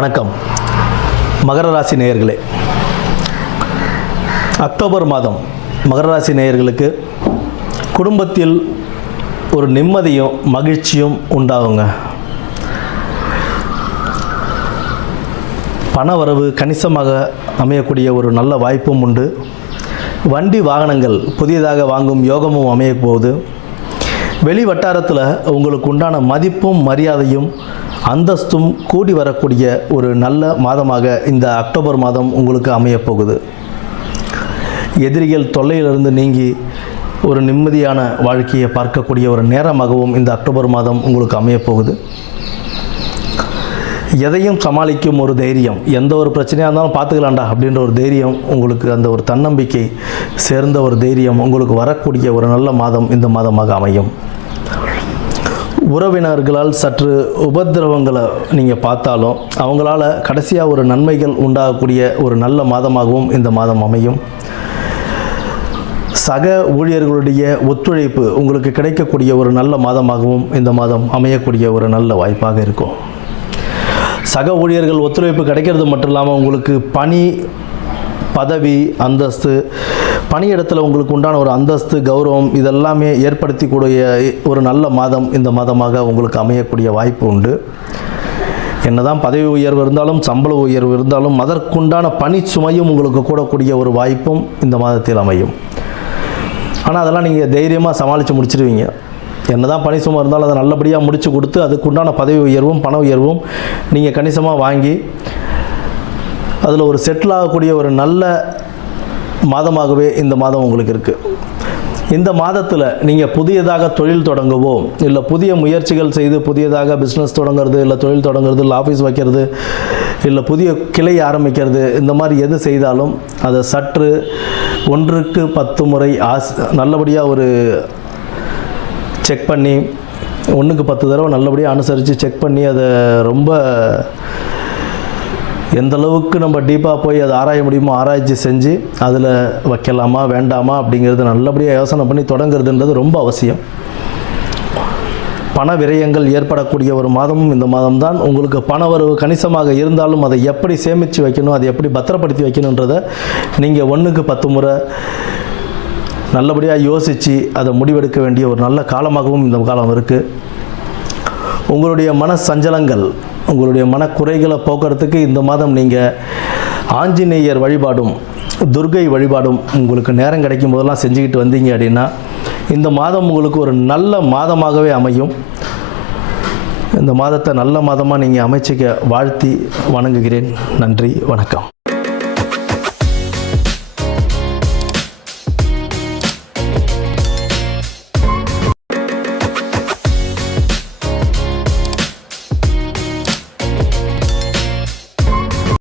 வணக்கம். மகர ராசி நேயர்களே. அக்டோபர் மாதம் மகர ராசி நேயர்களுக்கு குடும்பத்தில் ஒரு நிம்மதியும் மகிழ்ச்சியும் உண்டாகுங்க. பண வரவு கணிசமாக அமையக்கூடிய ஒரு நல்ல வாய்ப்பும் உண்டு. வண்டி வாகனங்கள் புதியதாக வாங்கும் யோகமும் அமைய போகுது வெளி வட்டாரத்தில் உங்களுக்கு உண்டான மதிப்பும் மரியாதையும் அந்தஸ்தும் கூடி வரக்கூடிய ஒரு நல்ல மாதமாக இந்த அக்டோபர் மாதம் உங்களுக்கு அமையப் போகுது எதிரிகள் தொல்லையிலிருந்து நீங்கி ஒரு நிம்மதியான வாழ்க்கையை பார்க்கக்கூடிய ஒரு நேரமாகவும் இந்த அக்டோபர் மாதம் உங்களுக்கு அமையப்போகுது. எதையும் சமாளிக்கும் ஒரு தைரியம் எந்த ஒரு பிரச்சனையாக இருந்தாலும் பார்த்துக்கலாம்டா அப்படின்ற ஒரு தைரியம் உங்களுக்கு அந்த ஒரு தன்னம்பிக்கை சேர்ந்த ஒரு தைரியம் உங்களுக்கு வரக்கூடிய ஒரு நல்ல மாதம் இந்த மாதமாக அமையும். உறவினர்களால் சற்று உபத்திரவங்களை நீங்கள் பார்த்தாலும் அவங்களால கடைசியாக ஒரு நன்மைகள் உண்டாகக்கூடிய ஒரு நல்ல மாதமாகவும் இந்த மாதம் அமையும். சக ஊழியர்களுடைய ஒத்துழைப்பு உங்களுக்கு கிடைக்கக்கூடிய ஒரு நல்ல மாதமாகவும் இந்த மாதம் அமையக்கூடிய ஒரு நல்ல வாய்ப்பாக இருக்கும். சக ஊழியர்கள் ஒத்துழைப்பு கிடைக்கிறது மட்டும் இல்லாமல் உங்களுக்கு பணி பதவி அந்தஸ்து பணியிடத்தில் உங்களுக்கு உண்டான ஒரு அந்தஸ்து கௌரவம் இதெல்லாமே ஏற்படுத்திக்கூடிய ஒரு நல்ல மாதம் இந்த மாதமாக உங்களுக்கு அமையக்கூடிய வாய்ப்பு உண்டு. என்னதான் பதவி உயர்வு இருந்தாலும் சம்பள உயர்வு இருந்தாலும் அதற்குண்டான பணி சுமையும் உங்களுக்கு கூடக்கூடிய ஒரு வாய்ப்பும் இந்த மாதத்தில் அமையும். ஆனால் அதெல்லாம் நீங்கள் தைரியமாக சமாளித்து முடிச்சிடுவீங்க என்னதான் பணி சுமை இருந்தாலும் அதை நல்லபடியாக முடித்து கொடுத்து அதுக்குண்டான பதவி உயர்வும் பண உயர்வும் நீங்கள் கணிசமாக வாங்கி அதில் ஒரு செட்டில் ஆகக்கூடிய ஒரு நல்ல மாதமாகவே இந்த மாதம் உங்களுக்கு இருக்குது இந்த மாதத்தில் நீங்கள் புதியதாக தொழில் தொடங்கவோ இல்லை புதிய முயற்சிகள் செய்து புதியதாக பிஸ்னஸ் தொடங்குறது இல்லை தொழில் தொடங்குறது இல்லை ஆஃபீஸ் வைக்கிறது இல்லை புதிய கிளை ஆரம்பிக்கிறது இந்த மாதிரி எது செய்தாலும் அதை சற்று ஒன்றுக்கு பத்து முறை ஆஸ் நல்லபடியாக ஒரு செக் பண்ணி ஒன்றுக்கு பத்து தடவை நல்லபடியாக அனுசரித்து செக் பண்ணி அதை ரொம்ப எந்த அளவுக்கு நம்ம டீப்பாக போய் அதை ஆராய முடியுமோ ஆராய்ச்சி செஞ்சு அதில் வைக்கலாமா வேண்டாமா அப்படிங்கிறது நல்லபடியாக யோசனை பண்ணி தொடங்குறதுன்றது ரொம்ப அவசியம். பண விரயங்கள் ஏற்படக்கூடிய ஒரு மாதமும் இந்த மாதம்தான். உங்களுக்கு பண வரவு கணிசமாக இருந்தாலும் அதை எப்படி சேமித்து வைக்கணும் அதை எப்படி பத்திரப்படுத்தி வைக்கணுன்றதை நீங்கள் ஒன்றுக்கு பத்து முறை நல்லபடியாக யோசித்து அதை முடிவெடுக்க வேண்டிய ஒரு நல்ல காலமாகவும் இந்த காலம் இருக்குது உங்களுடைய மன சஞ்சலங்கள் உங்களுடைய மனக்குறைகளை போக்குறதுக்கு இந்த மாதம் நீங்கள் ஆஞ்சநேயர் வழிபாடும் துர்கை வழிபாடும் உங்களுக்கு நேரம் கிடைக்கும் போதெல்லாம் செஞ்சுக்கிட்டு வந்தீங்க அப்படின்னா இந்த மாதம் உங்களுக்கு ஒரு நல்ல மாதமாகவே அமையும். இந்த மாதத்தை நல்ல மாதமாக நீங்கள் அமைச்சிக்க வாழ்த்தி வணங்குகிறேன். நன்றி வணக்கம்.